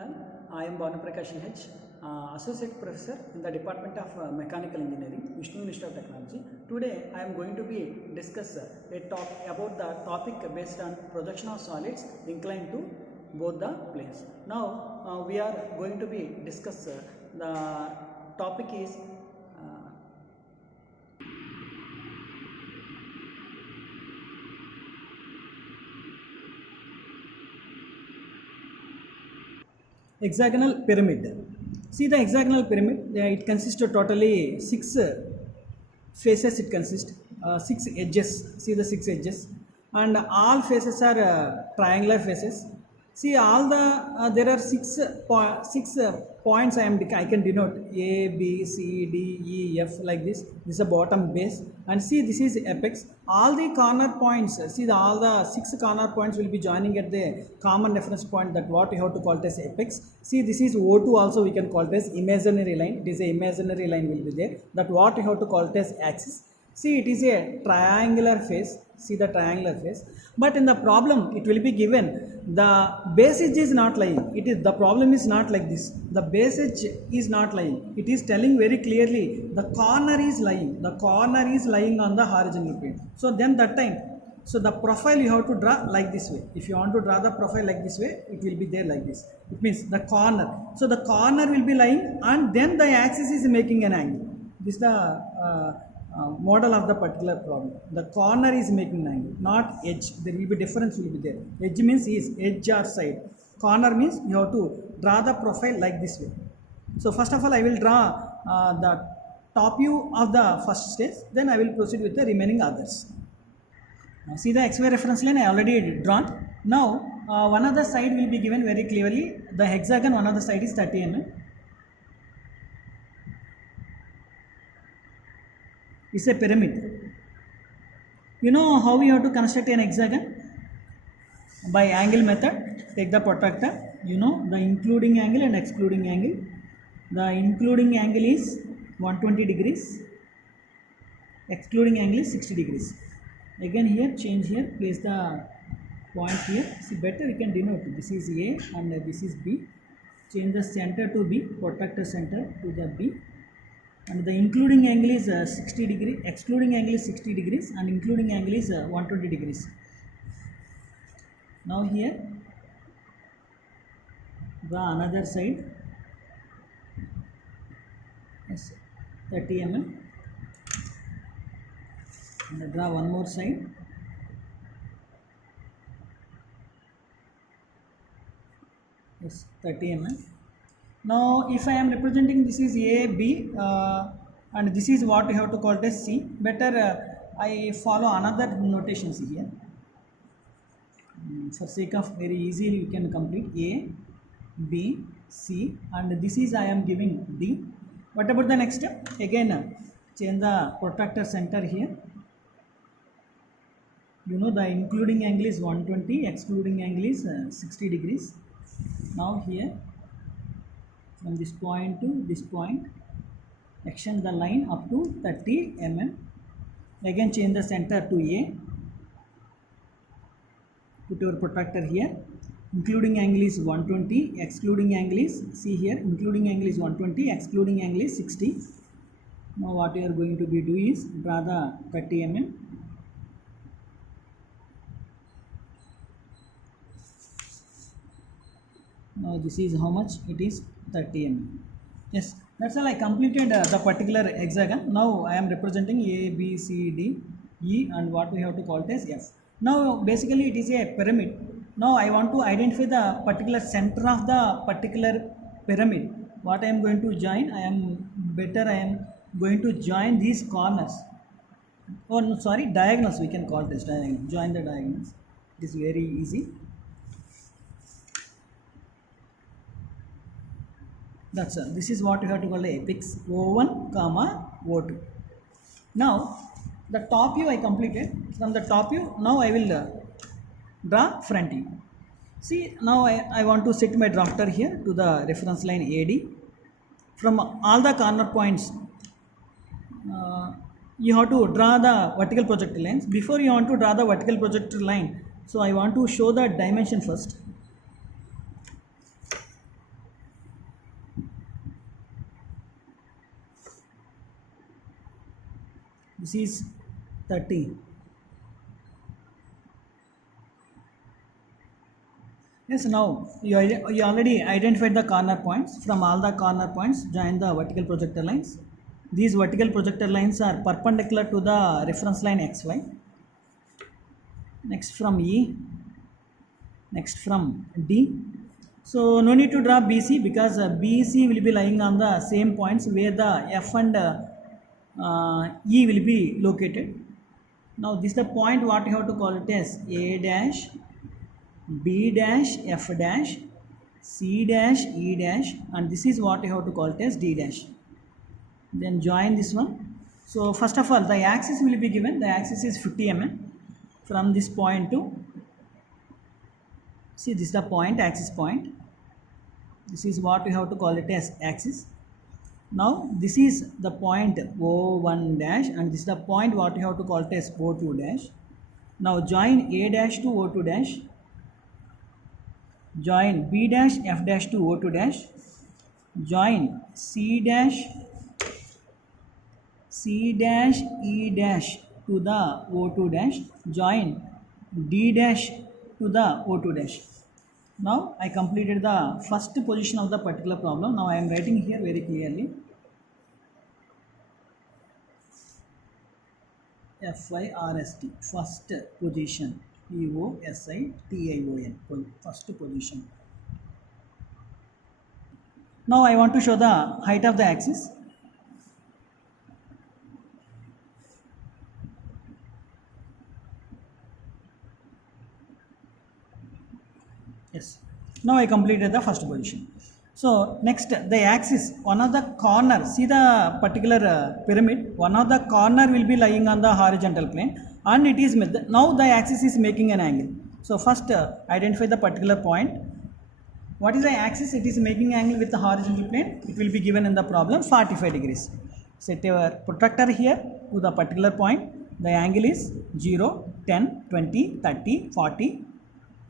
All, I am Bhanuprakash H, Associate Professor in the Department of Mechanical Engineering, Vishnu Institute of Technology. Today I am going to be discuss about the topic based on projection of solids inclined to both the planes. Now we are going to be discuss the topic is hexagonal pyramid. See the hexagonal pyramid, it consists of totally 6 faces. It consists 6 edges. See the 6 edges, and all faces are triangular faces. See all the there are 6 points I can denote A, B, C, D, E, F like this. This is a bottom base, and see this is apex. All the corner points, see all the 6 corner points will be joining at the common reference point, that what you have to call it as apex. See this is O2, also we can call it as imaginary line. It is a imaginary line will be there, that what you have to call it as axis. See it is a triangular face. See the triangular face, but in the problem it will be given the base edge is not lying. It is the problem is not like this. The base edge is not lying. It is telling very clearly the corner is lying. The corner is lying on the horizontal plane. So then that time, so the profile you have to draw like this way. If you want to draw the profile like this way, it will be there like this. It means the corner. So the corner will be lying, and then the axis is making an angle. This is the model of the particular problem. The corner is making an angle, not edge. There will be difference will be there. Edge means is edge or side. Corner means you have to draw the profile like this way. So first of all I will draw the top view of the first stage, then I will proceed with the remaining others. Now see the XY reference line I already drawn. Now one other side will be given very clearly. The hexagon one other side is 30 mm. It's a pyramid. You know how we have to construct an hexagon? By angle method. Take the protractor. You know the including angle and excluding angle. The including angle is 120 degrees. Excluding angle is 60 degrees. Again here, change here, place the point here. See better you can denote. This is A and this is B. Change the center to B, protractor center to the B. And the including angle is 60 degrees, excluding angle is 60 degrees, and including angle is 120 degrees. Now here, draw another side, yes, 30 mm, and draw one more side. Yes, 30 mm. Now if I am representing this is A, B and this is what we have to call it as C, better I follow another notations here. For sake of very easily you can complete A, B, C, and this is I am giving D. What about the next step? Again change the protractor center here. You know the including angle is 120, excluding angle is 60 degrees. Now here, from this point to this point, extend the line up to 30 mm. Again change the center to A. Put your protractor here. Including angle is 120, excluding angle is, see here, including angle is 120, excluding angle is 60. Now what you are going to be do is draw the 30 mm. Now this is how much? It is 30 mm. Yes, that's all. I completed the particular hexagon. Now I am representing A, B, C, D, E, and what we have to call it as F. Now basically it is a pyramid. Now I want to identify the particular center of the particular pyramid. What I am going to join? I am going to join these corners. Oh no, sorry, diagonals. We can call this diagonal. Join the diagonals. It is very easy. That's all. This is what you have to call the apex O1 comma O2. Now the top view I completed. From the top view now I will draw front view. See now I want to set my drafter here to the reference line AD. From all the corner points you have to draw the vertical projectile lines. Before you want to draw the vertical projectile line, so I want to show the dimension first. This is 30. Yes, now you already identified the corner points. From all the corner points, join the vertical projector lines. These vertical projector lines are perpendicular to the reference line XY. Next from E, next from D. So no need to draw BC because BC will be lying on the same points where the F and E will be located. Now this is the point what you have to call it as A dash, B dash, F dash, C dash, E dash, and this is what you have to call it as D dash. Then join this one. So first of all, the axis will be given. The axis is 50 mm from this point to, see, this is the point, axis point. This is what we have to call it as axis. Now this is the point O1 dash, and this is the point what you have to call it as O2 dash. Now join A dash to O2 dash. Join B dash F dash to O2 dash. Join C dash E dash to the O2 dash. Join D dash to the O2 dash. Now I completed the first position of the particular problem. Now I am writing here very clearly. FIRST, first position. POSITION, first position. Now I want to show the height of the axis. Yes. Now I completed the first position. So next, the axis, one of the corner, see the particular pyramid, one of the corner will be lying on the horizontal plane, and it is, now the axis is making an angle. So first identify the particular point. What is the axis? It is making angle with the horizontal plane. It will be given in the problem 45 degrees. Set your protractor here to the particular point. The angle is 0, 10, 20, 30, 40,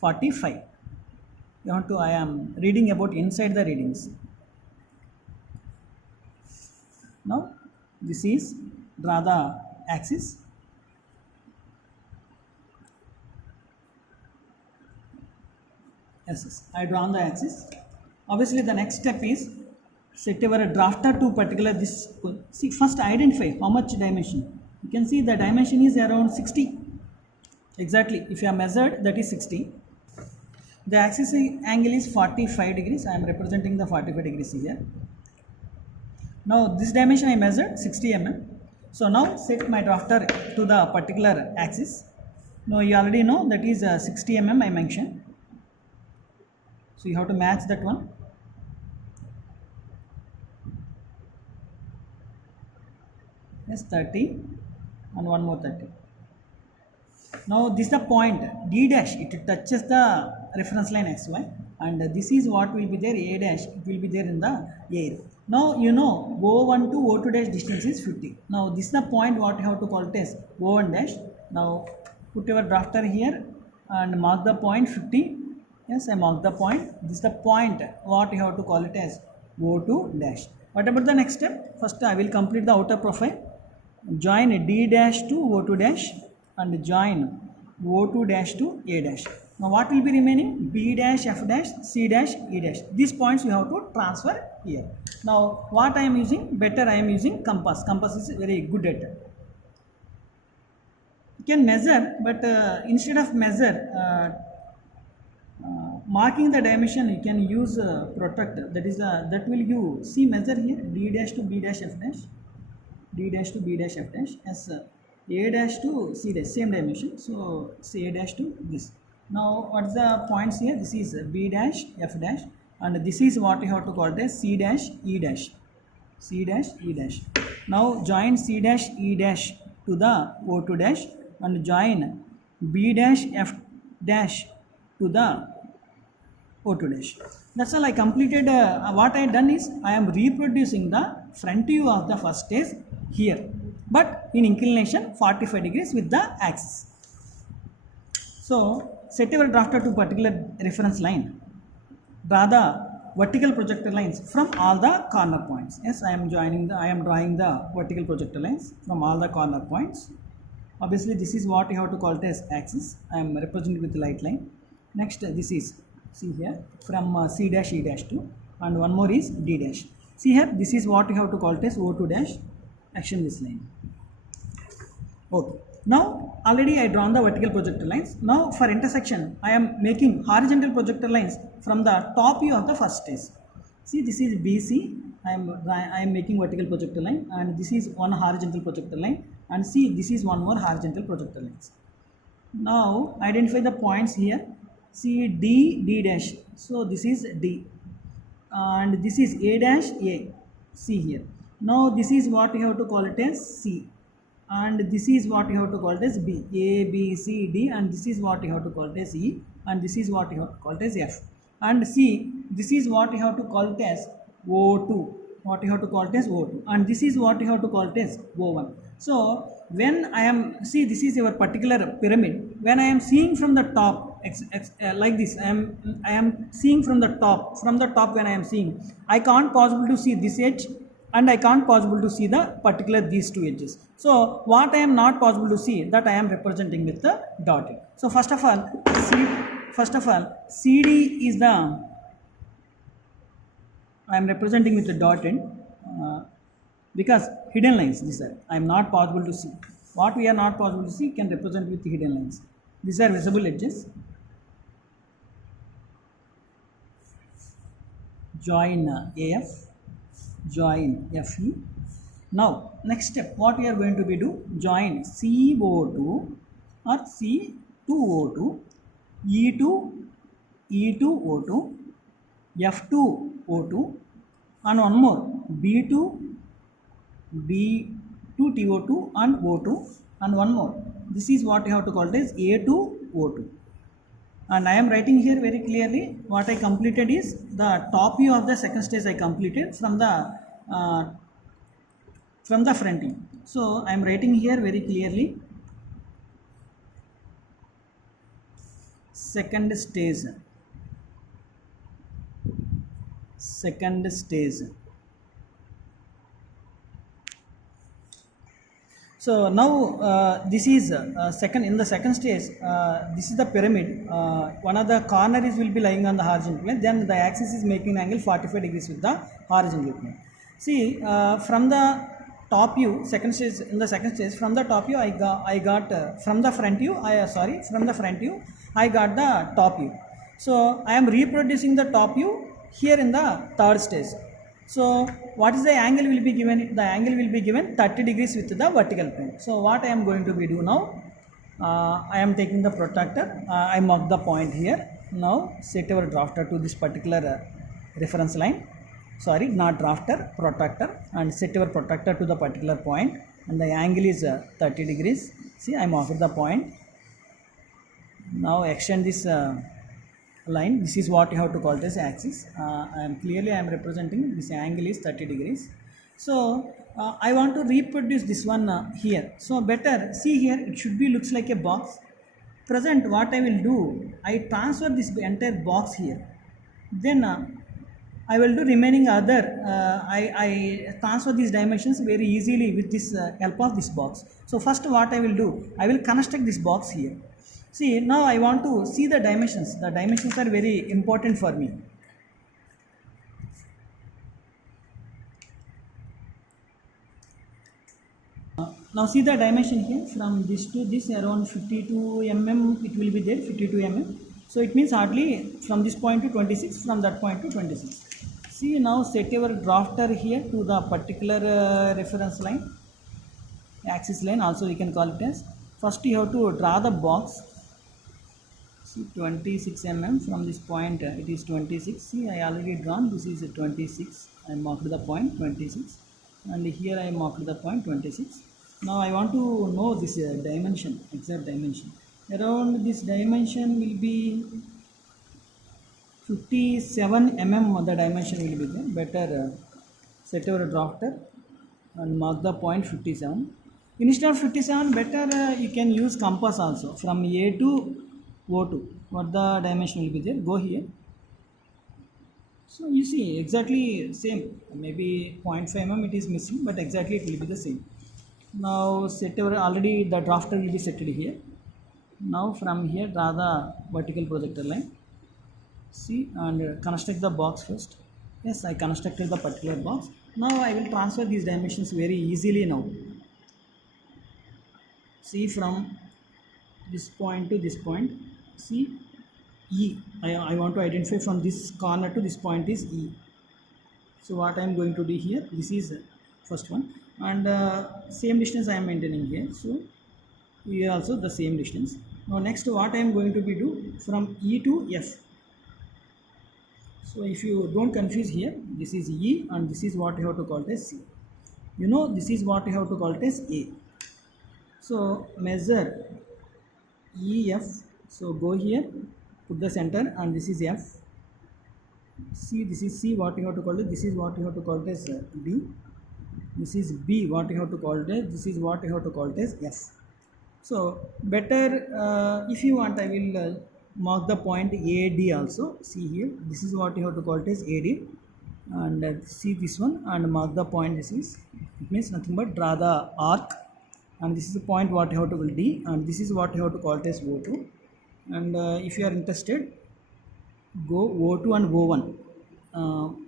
45. I am reading about inside the readings. Now this is, draw the axis. Yes, I drawn the axis. Obviously the next step is set your drafter to particular this. See, first identify how much dimension. You can see the dimension is around 60. Exactly, if you have measured, that is 60. The axis angle is 45 degrees. I am representing the 45 degrees here. Now this dimension I measured 60 mm. So now set my drafter to the particular axis. Now you already know that is 60 mm I mentioned. So you have to match that one. Yes, 30 and one more 30. Now this is the point D dash, it touches the reference line XY, and this is what will be there, A dash, it will be there in the air. Now you know O1 to O2 dash distance is 50. Now this is the point what you have to call it as O1 dash. Now put your drafter here and mark the point 50. Yes, I mark the point. This is the point what you have to call it as O2 dash. What about the next step? First I will complete the outer profile. Join D dash to O2 dash and join O2 dash to A dash. Now what will be remaining? B dash, F dash, C dash, E dash. These points you have to transfer here. Now what I am using? Better I am using compass. Compass is very good at it. You can measure, but instead of measure, marking the dimension, you can use protractor. That is that will you see measure here, D dash to B dash, F dash, D dash to B dash, F dash, as A dash to C dash, same dimension. So say A dash to this. Now what is the points here? This is B dash, F dash, and this is what you have to call it as C dash, E dash, C dash, E dash. Now join C dash, E dash to the O2 dash and join B dash, F dash to the O2 dash. That's all I completed. What I had done is I am reproducing the front view of the first stage here, but in inclination 45 degrees with the axis. So set your drafter to particular reference line. Draw the vertical projector lines from all the corner points. Yes, I am drawing the vertical projector lines from all the corner points. Obviously this is what you have to call it as axis. I am representing with the light line. Next this is, see here, from C dash E dash to, and one more is D dash. See here, this is what you have to call it as O2 dash, action this line. Okay, now already I drawn the vertical projector lines. Now for intersection I am making horizontal projector lines from the top view of the first stage. See, this is BC, I am making vertical projector line, and this is one horizontal projector line, and see, this is one more horizontal projector lines. Now identify the points here. See, D dash, so this is D, and this is A dash A, see here. Now this is what you have to call it as C, and this is what you have to call it as B, A, B, C, D, and this is what you have to call it as E, and this is what you have to call it as F, and C, this is what you have to call it as O2, what you have to call it as O2, and this is what you have to call it as O1. So when I am, see, this is your particular pyramid. When I am seeing from the top, like this, I am seeing from the top. From the top, when I am seeing, I can't possible to see this edge, and I can't possible to see the particular these two edges. So what I am not possible to see, that I am representing with the dotted. So first of all, CD is the, I am representing with the dotted. Because hidden lines, these are, I am not possible to see. What we are not possible to see can represent with the hidden lines. These are visible edges. Join AF, join FE. Now, next step, what we are going to be do? Join CO2 or C2O2, E2O2, F2O2, and one more, B2TO2 and O2, and one more. This is what you have to call it as A2O2. And I am writing here very clearly what I completed is the top view of the second stage I completed from the front view. So I am writing here very clearly second stage. So now this is in the second stage, this is the pyramid. One of the corners will be lying on the horizontal plane, then the axis is making angle 45 degrees with the horizontal plane. See, from the top view, in the second stage, from the top view I got from the front view, I got the top view. So I am reproducing the top view here in the third stage. So what is the angle will be given? The angle will be given 30 degrees with the vertical plane. So what I am going to be do now, I am taking the protractor, I mark the point here. Now set our drafter to this particular reference line, sorry, not drafter, protractor, and set our protractor to the particular point, and the angle is 30 degrees. See, I marked the point. Now extend this line. This is what you have to call it as axis. I am representing this angle is 30 degrees. So I want to reproduce this one here. So better, see here, it should be looks like a box. Present, what I will do, I transfer this entire box here. Then I will do remaining other, I transfer these dimensions very easily with this help of this box. So first what I will do, I will construct this box here. See, now I want to see the dimensions. The dimensions are very important for me. Now see the dimension here, from this to this around 52 mm it will be there, 52 mm. So it means hardly from this point to 26, from that point to 26. See, now set your drafter here to the particular reference line, axis line also we can call it as. First you have to draw the box. See, 26 mm from this point, it is 26. See, I already drawn, this is 26. I marked the point 26, and here I marked the point 26. Now I want to know this dimension, exact dimension. Around this dimension will be 57 mm, the dimension will be there. Better set your drafter and mark the point 57. Instead of 57, better you can use compass also. From A to O2, what the dimension will be there, go here. So you see exactly same, maybe 0.5 mm it is missing, but exactly it will be the same. Now set over, already the drafter will be set here. Now from here draw the vertical projector line, see, and construct the box first. Yes, I constructed the particular box. Now I will transfer these dimensions very easily. Now see, from this point to this point, see, I want to identify from this corner to this point is E. So what I am going to do here, this is first one, and same distance I am maintaining here. So here also the same distance. Now next what I am going to be do from E to F. So if you don't confuse here, this is E and this is what you have to call it as C. You know, this is what you have to call it as A. So measure EF. So go here, put the center, and this is F. C, this is C, what you have to call it. This is what you have to call it as D. This is B, what you have to call it as. This is what you have to call it as F. So better, if you want, I will mark the point AD also. See here, this is what you have to call it as AD, and see this one, and mark the point. This is, it means nothing but draw the arc, and this is the point what you have to call D, and this is what you have to call it as O2. And if you are interested, go O2 and O1,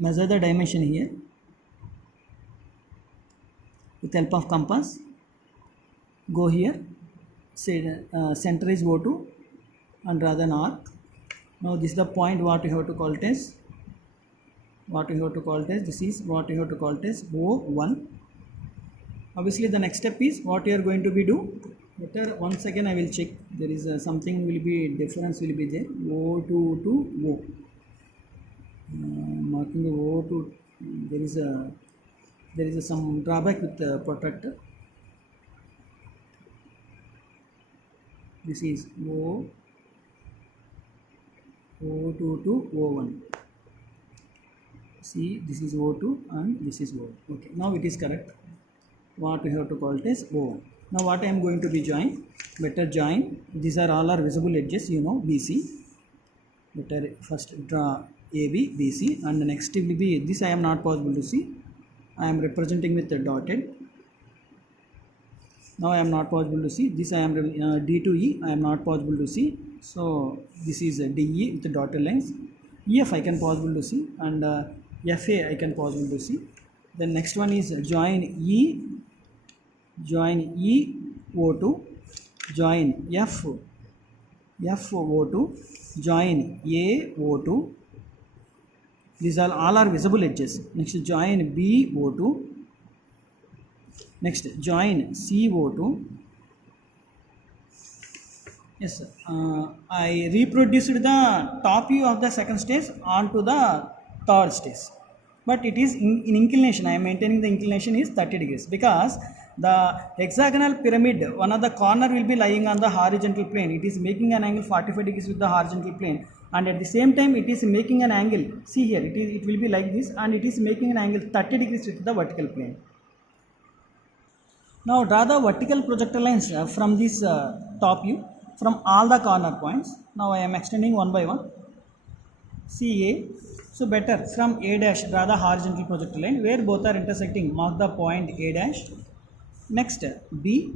measure the dimension here with help of compass. Go here, say center is O2, and draw an arc. Now this is the point what you have to call it as, this is what you have to call it as O1. Obviously the next step is what you are going to be do. Better once again I will check, there is something will be, difference will be there. O2 to O, marking the O2, there is some drawback with the protractor. This is O2 to O1. See, this is O2 and this is O1. Okay, now it is correct. What we have to call it as O1. Now what I am going to be join, better join, these are all are visible edges, you know, BC. Better first draw AB, BC, and the next will be, this I am not possible to see. I am representing with the dotted. Now I am not possible to see. This I am D to E, I am not possible to see. So this is DE with the dotted lines. EF I can possible to see, and FA I can possible to see. Then next one is join E O2, join F O2, join A O2. These are all are visible edges. Next join B O2. Next join C O2. Yes, I reproduced the top view of the second stage onto the third stage, but it is in inclination. I am maintaining the inclination is 30 degrees because the hexagonal pyramid, one of the corner will be lying on the horizontal plane. It is making an angle 45 degrees with the horizontal plane, and at the same time it is making an angle, see here, it will be like this, and it is making an angle 30 degrees with the vertical plane. Now draw the vertical projector lines from this top view from all the corner points. Now I am extending one by one. See A. So better from A dash draw the horizontal projector line where both are intersecting. Mark the point A dash. Next B.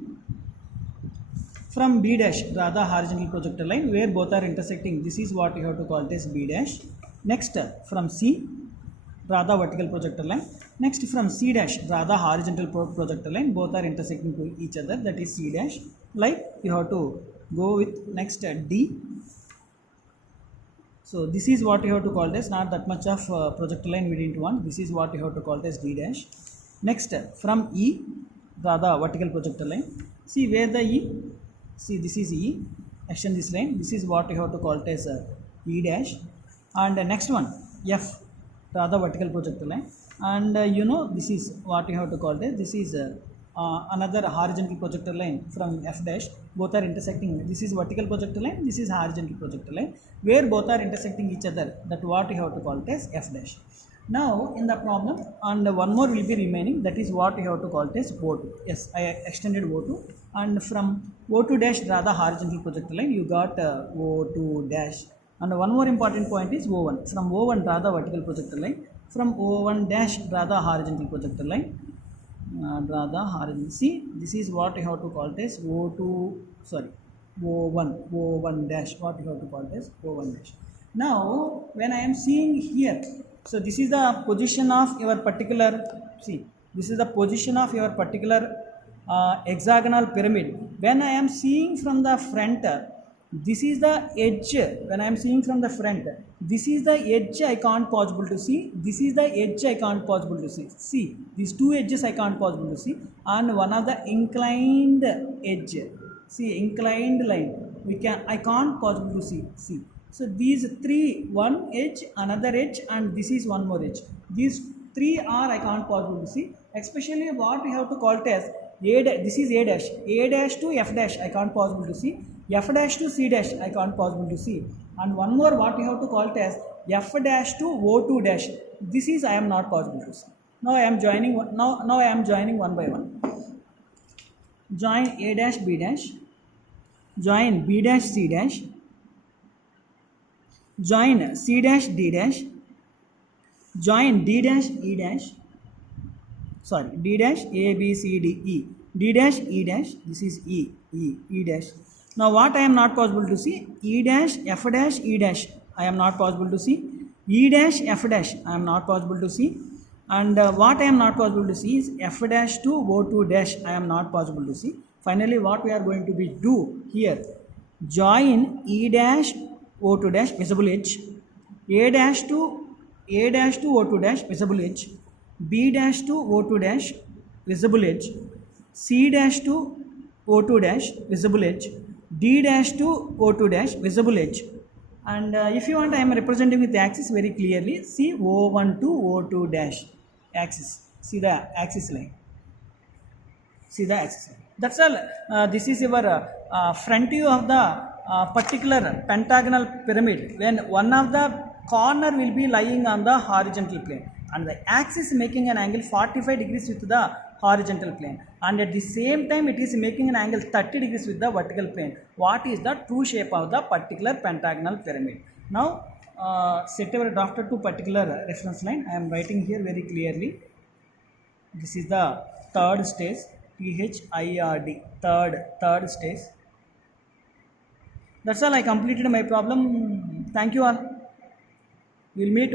From B dash draw the horizontal projector line where both are intersecting. This is what you have to call it as B dash. Next from C draw the vertical projector line. Next from C dash draw the horizontal projector line. Both are intersecting to each other. That is C dash. Like you have to go with next D. So this is what you have to call it as, not that much of projector line we didn't want. This is what you have to call it as D dash. Next from E draw the vertical projector line. See where the E, see this is E, extend this line. This is what you have to call it as E dash. And next one F, draw the vertical projector line. And you know, this is what you have to call it. This is another horizontal projector line from F dash. Both are intersecting. This is vertical projector line, this is horizontal projector line, where both are intersecting each other. That what you have to call it as F dash. Now in the problem, and one more will be remaining, that is what you have to call it as O2. Yes, I extended O2, and from O2 dash draw the horizontal projector line. You got O2 dash And one more important point is O1. From O1 draw the vertical projector line. From O1 dash draw the horizontal projector line. Draw the horizontal. See, this is what you have to call it as O2. Sorry, O1 dash. What you have to call it as O1 dash. Now, when I am seeing here, so this is the position of your particular. See, this is the position of your particular hexagonal pyramid. When I am seeing from the front, this is the edge. When I am seeing from the front, this is the edge I can't possible to see. This is the edge I can't possible to see. See, these two edges I can't possible to see, and one of the inclined edge. See, inclined line. I can't possible to see. See. So these three, one edge, another edge, and this is one more edge. These three are I can't possible to see. Especially what we have to call it as this is A dash. A dash to F dash I can't possible to see. F dash to C dash I can't possible to see. And one more what we have to call it as F dash to O2 dash. This is I am not possible to see. Now I am joining now I am joining one by one. Join A dash B dash. Join B dash C dash. Join C dash D dash. Join D dash E dash. Sorry, D dash A B C D E. D dash E dash. This is E dash. Now what I am not possible to see? E dash F dash E dash I am not possible to see. E dash F dash I am not possible to see. And what I am not possible to see is F dash to O2 dash I am not possible to see. Finally, what we are going to be do here? Join E dash O2 dash visible edge. A dash to O2 dash visible edge. B dash to O2 dash visible edge. C dash to O2 dash visible edge. D dash to O2 dash visible edge. And if you want, I am representing with the axis very clearly. See O1 to O2 dash axis. See the axis line. See the axis line. That's all. This is your front view of the particular pentagonal pyramid, when one of the corner will be lying on the horizontal plane and the axis making an angle 45 degrees with the horizontal plane, and at the same time it is making an angle 30 degrees with the vertical plane. What is the true shape of the particular pentagonal pyramid? Now set our drafter to particular reference line. I am writing here very clearly. This is the third stage, THIRD, third stage. That's all. I completed my problem. Thank you all. We'll meet.